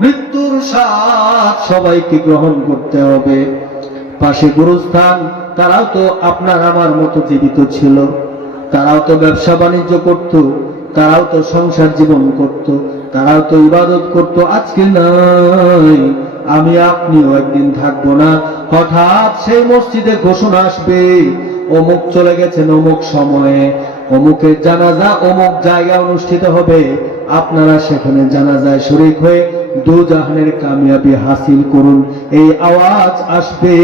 মৃত্যুর স্বাদ সবাইকে গ্রহণ করতে হবে। পাশে গুরুস্থান, তারাও তো আপনার আমার মতো জীবিত ছিল। তারাও তো ব্যবসা বাণিজ্য করত, তারাও তো সংসার জীবন করত, তারাও তো ইবাদত করত। আজকে নাই, আমি আপনিও একদিন থাকব না। হঠাৎ সেই মসজিদে ঘোষণা আসবে, অমুক চলে গেছেন অমুক সময়ে। অমুকের জানাজা অমুক জায়গায় অনুষ্ঠিত হবে। আপনারা সেখানে জানাজায় শরিক হয়ে দু জাহানের কামিয়াবি হাসিল করুন। এই আওয়াজ আসবে।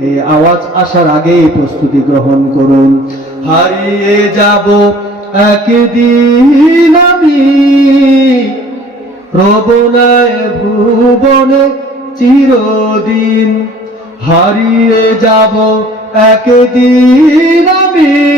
এই আওয়াজ আসার আগেই প্রস্তুতি গ্রহণ করুন। হারিয়ে যাব একদিন আমি। প্রবনায় ভুবনে চিরদিন। হারিয়ে যাব একদিন আমি।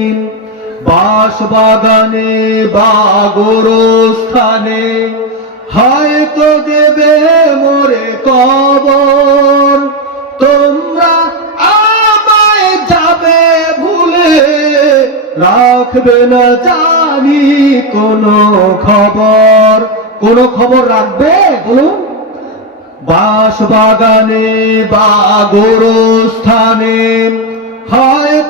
বাস বাগানে বাগর স্থানে হয়তো দেবে মোরে কবর। তোমরা আমায় যাবে ভুলে রাখবে না জানি কোনো খবর। কোনো খবর রাখবে? বলুন। বাস বাগানে বা স্থানে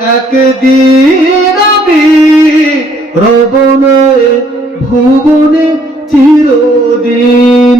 একদিন আমি রবনায় ভুবনে চিরদিন।